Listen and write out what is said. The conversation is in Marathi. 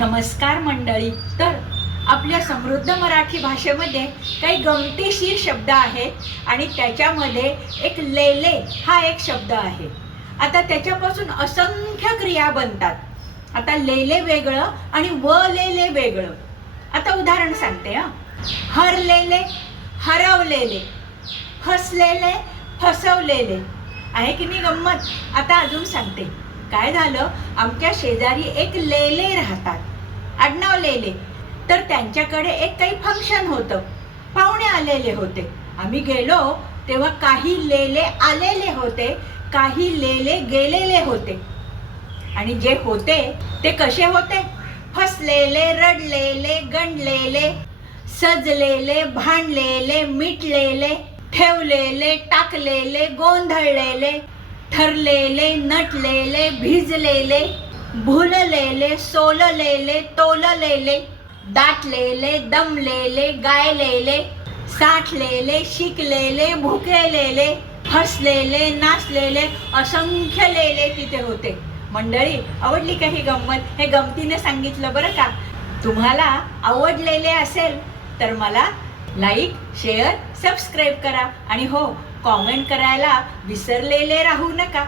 नमस्कार मंडळी. तर आपल्या समृद्ध मराठी भाषेमध्ये काही गमतीशीर शब्द आहेत आणि त्याच्यामध्ये एक लेले हा एक शब्द आहे. आता त्याच्यापासून असंख्य क्रिया बनतात. आता लेले वेगळं आणि व लेले वेगळं. आता उदाहरण सांगते. हरलेले, हरवलेले, फसलेले, फसवलेले. आहे की नाही गंमत? आता अजून सांगते. काय झालं, आमच्या शेजारी एक लेले राहतात, आडनाव लेले. तर त्यांच्याकडे एक काही फंक्शन होतं, पाहुणे आलेले होते. आम्ही गेलो तेव्हा काही लेले आलेले होते, काही लेले गेलेले होते. आणि जे होते ते कसे होते? फसलेले, रडलेले, गंडलेले, सजलेले, भांडलेले, मिटलेले, ठेवलेले, टाकलेले, गोंधळलेले, ठरलेले, नटलेले, भिजलेले, भुललेले, सोललेले, तोललेले, दाटलेले, दमलेले, गायलेले, साठलेले, शिकलेले, भुकेलेले, हसलेले, नाचलेले, असंख्य लेले तिथे होते. मंडळी, आवडली का ही गंमत? हे गमतीने सांगितलं बरं का. तुम्हाला आवडलेले असेल तर मला लाईक, शेअर, सबस्क्राईब करा आणि हो, कॉमेंट करायला विसरलेले राहू नका.